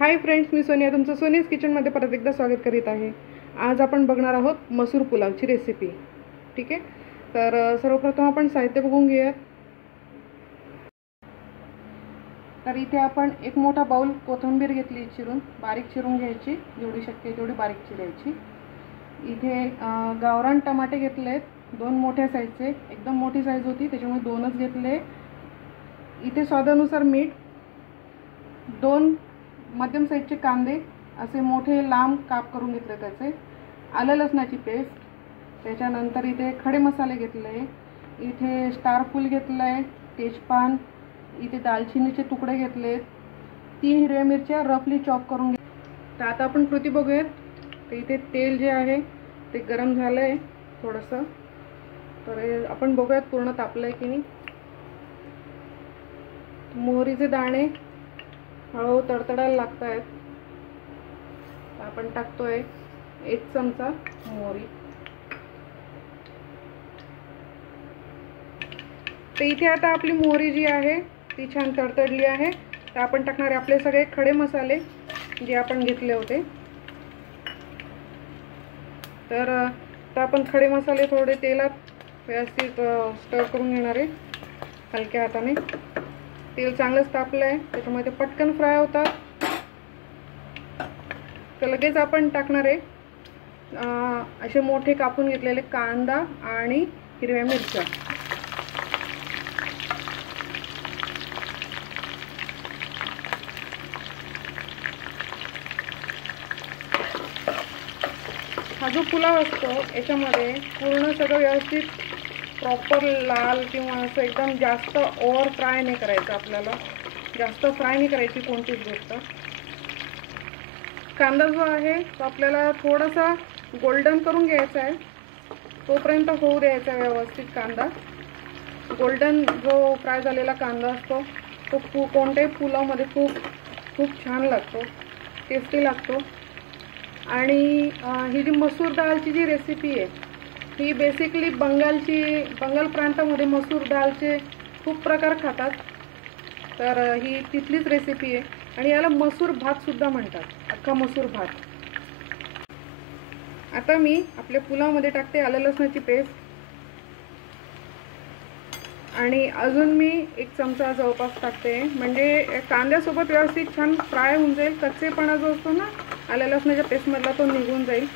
Hi friends, मी सोनिया तुमचं सोनीज किचनमध्ये परत एकदा स्वागत करीत आहे। आज आपण बघणार आहोत मसूर पुलावची रेसिपी। ठीक आहे, तर सर्वप्रथम आपण साहित्य बघून घेऊयात। तर इथे आपण एक मोठा बाउल कोथिंबीर घेतली, बारीक चिरून घ्यायची, जेवढी शक्य तेवढी बारीक चिरायची। इथे गावरान टमाटे घेतलेत, दोन मोठ्या साईजचे, एकदम मोठी साईज होती त्याच्यामुळे दोनच घेतले। इथे स्वादानुसार मीठ, दोन मध्यम साईजचे कांदे असे मोठे लांब काप करून घेतले त्याचे, आलं लसणाची पेस्ट, त्याच्यानंतर इथे खडे मसाले घेतले, इथे स्टार फूल घेतलंय, तेजपान, इथे दालचिनीचे तुकडे घेतलेत, 3 हिरव्या मिरच्या रफली चॉप करून तर आता आपण कृती बघूयात। तर इथे तेल जे आहे ते गरम झालंय थोडंसं, तर आपण बघूयात पूर्ण तापलंय की नाही। मोहरीचे दाणे हळू तडतडायला लागत आहेत, आपण टाकतोय 1 चमचा मोहरी। तर इथे आता आपली मोहरी जी आहे ती छान तडतडली आहे, तर आपण टाकणार आपले सगळे खडे मसाले जे आपण घेतले होते। तर आपण खडे मसाले थोडे तेलात व्यवस्थित स्टर करून घेणार आहे हलक्या हाताने। तेल चांगलंच तापलं आहे त्याच्यामुळे ते पटकन फ्राय होतात। तर लगेच आपण टाकणार आहे असे मोठे कापून घेतलेले कांदा आणि हिरव्या मिरच्या। हा जो पुलाव असतो याच्यामध्ये पूर्ण सगळं व्यवस्थित प्रॉपर लाल किंवा असं एकदम जास्त ओव्हर फ्राय नाही करायचं, आपल्याला जास्त फ्राय नाही करायची कोणतीच गोष्ट। कांदा जो आहे तो आपल्याला थोडासा गोल्डन करून घ्यायचा आहे, तोपर्यंत होऊ द्यायचा व्यवस्थित कांदा। गोल्डन जो फ्राय झालेला कांदा असतो तो कोणत्याही पुलावमध्ये खूप छान लागतो, टेस्टी लागतो। आणि ही जी मसूर डाळची जी रेसिपी आहे ही बेसिकली बंगाल प्रांतामध्ये मसूर डाळचे खूप प्रकार खातात, तर ही तिथलीच रेसिपी आहे। आणि याला मसूर भात सुद्धा म्हणतात, अख्खा मसूर भात। आता मी आपल्या पुलावमध्ये टाकते आलं लसणाची पेस्ट, आणि अजून मी 1 चमचा जवळपास टाकते, म्हणजे कांद्यासोबत व्यवस्थित छान फ्राय होऊन जाईल। कच्चेपणा जो असतो ना आलं लसणाच्या पेस्टमधला तो निघून जाईल।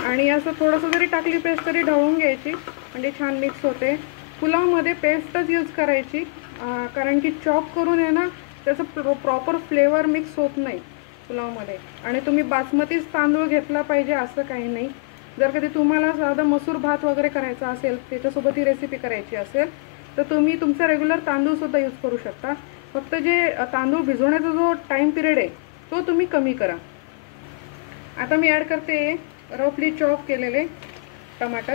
आणि असं थोडंसं जरी टाकली पेस्ट तरी ढवळून घ्यायची, म्हणजे छान मिक्स होते। पुलावमध्ये पेस्टच यूज करायची, कारण की चॉप करून आहे ना त्याचं प्रॉपर फ्लेवर मिक्स होत नाही पुलावमध्ये। आणि तुम्ही बासमतीच तांदूळ घेतला पाहिजे असं काही नाही। जर कधी तुम्हाला साधा मसूर भात वगैरे करायचा असेल, त्याच्यासोबत ही रेसिपी करायची असेल, तर तुम्ही तुमचा रेग्युलर तांदूळसुद्धा यूज करू शकता। फक्त जे तांदूळ भिजवण्याचा जो टाईम पिरियड आहे तो तुम्ही कमी करा। आता मी ॲड करते रफली चॉप केलेले टमाटे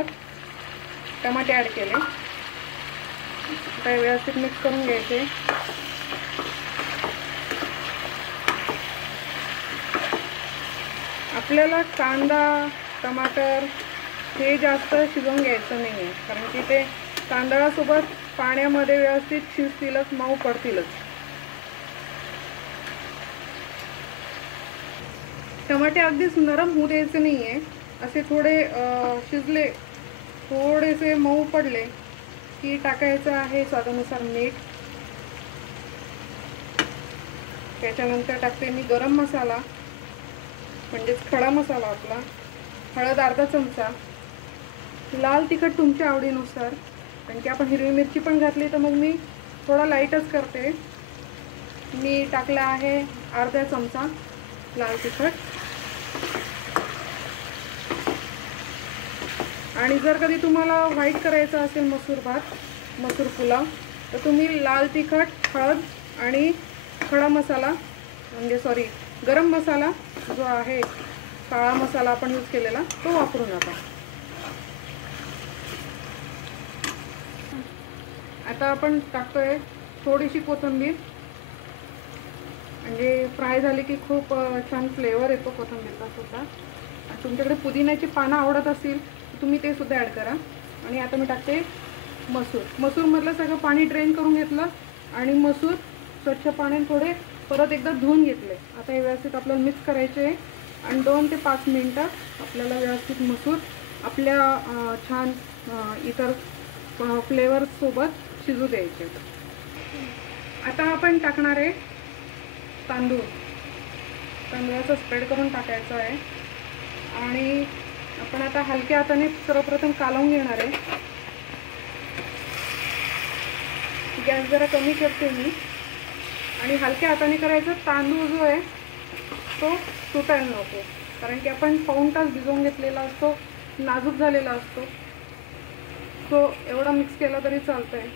ॲड केले, आता व्यवस्थित मिक्स करून घ्यायचे। आपल्याला कांदा टमाटर हे जास्त शिजवून घ्यायचं नाही आहे, कारण की ते तांदळासोबत पाण्यामध्ये व्यवस्थित शिजतीलच, मऊ पडतीलच। टमाटे अगदीच नरम होऊ द्यायचे नाही आहे, असे थोडे शिजले, थोडेसे मऊ पडले की टाकायचं आहे स्वादानुसार मीठ। त्याच्यानंतर टाकते मी गरम मसाला, म्हणजेच खडा मसाला आपला, हळद अर्धा चमचा, लाल तिखट तुमच्या आवडीनुसार, कारण की आपण हिरवी मिरची पण घातली तर मग मी थोडा लाईटच करते। मी टाकला आहे अर्धा चमचा लाल तिखट। आणि जर कधी तुम्हाला व्हाईट करायचा असेल मसूर पुलाव, तर तुम्ही लाल तिखट, हळद आणि खडा मसाला, म्हणजे गरम मसाला जो आहे, काळा मसाला आपण यूज केलेला तो वापरू नका। आता आपण टाकतोय थोडीशी कोथिंबीर, म्हणजे फ्राय झाली की खूप छान फ्लेवर येतो कोथिंबीरचा सुद्धा। तुमच्याकडे पुदिन्याची पानं आवडत असतील तर तुम्ही ते सुद्धा ॲड करा। आणि आता मी टाकते मसूरमधलं सगळं पाणी ड्रेन करून घेतलं, आणि मसूर स्वच्छ पाण्याने थोडे परत एकदा धुवून घेतले. आता हे व्यवस्थित आपल्याला मिक्स करायचे आहे आणि 2 ते 5 मिनटं आपल्याला व्यवस्थित मसूर आपल्या छान इतर फ्लेवर्ससोबत शिजू द्यायचे. आता आपण टाकणार आहे तांदूळ. तांदूळाचा स्प्रेड करून टाकायचा आहे आणि आपण आता हलक्या हाताने सर्वप्रथम कालवून घेणार आहे. गॅस जरा कमी करते मी आणि हलक्या हाताने करायचं. तांदूळ जो आहे तो तुटायला नको, कारण की आपण पाऊण तास भिजवून घेतलेला असतो, नाजूक झालेला असतो. तो एवढा मिक्स केला तरी चालतंय.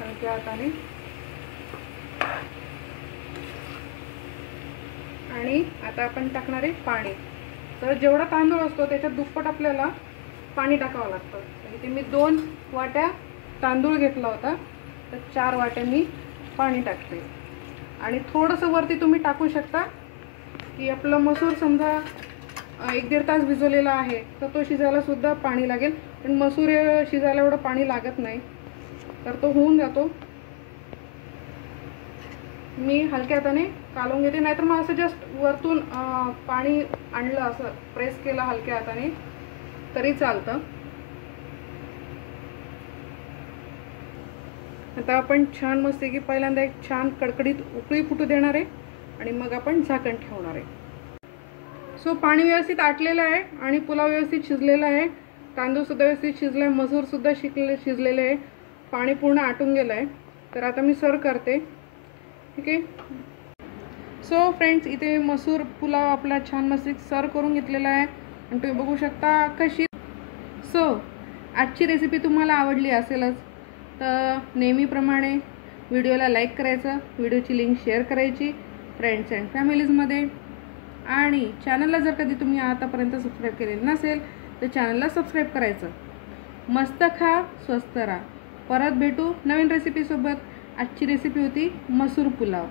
हलक्या हाताने. आणि आता आपण टाकणार आहे पाणी. तर जेवढा तांदूळ असतो त्याच्यात दुप्पट आपल्याला पाणी टाकावं लागतं. इथे मी 2 वाट्या तांदूळ घेतला होता, तर 4 वाट्या मी पाणी टाकते. आणि थोडंसं वरती तुम्ही टाकू शकता की आपला मसूर समजा 1-1.5 तास भिजवलेला आहे तर तो शिजायला सुद्धा पाणी लागेल. पण मसूर शिजायला एवढं पाणी लागत नाही, तर तो होऊन जातो. मी हलक्या हाताने कालवून घेते, नाहीतर मग असं जस्ट वरतून पाणी आणलं, असं प्रेस केलं हलक्या हाताने तरी चालतं. आता आपण छान मस्त की पहिल्यांदा एक छान कडकडीत उकळी फुटू देणार आहे आणि मग आपण झाकण ठेवणार आहे. सो पाणी व्यवस्थित आटलेलं आहे आणि पुलाव व्यवस्थित शिजलेला आहे. तांदूळसुद्धा व्यवस्थित शिजला आहे, मसूरसुद्धा शिजलेले आहे, पाणी पूर्ण आटून गेलं आहे. तर आता मी सर्व करते. ठीक आहे. सो फ्रेंड्स, इथे मसूर पुलाव आपला छान मस्त सर्व करून घेतलेला आहे आणि तुम्ही बघू शकता कशी. सो आजची रेसिपी तुम्हाला आवडली असेलच, तर नेहमीप्रमाणे व्हिडिओला लाईक करायचं, व्हिडिओची लिंक शेअर करायची फ्रेंड्स अँड फॅमिलीजमध्ये. आणि चॅनलला जर कधी तुम्ही आतापर्यंत सबस्क्राईब केलेलं नसेल तर चॅनलला सबस्क्राईब करायचं. मस्त खा, स्वस्त राहा. परत भेटू नवीन रेसिपीसोबत. आजची रेसिपी होती मसूर पुलाव.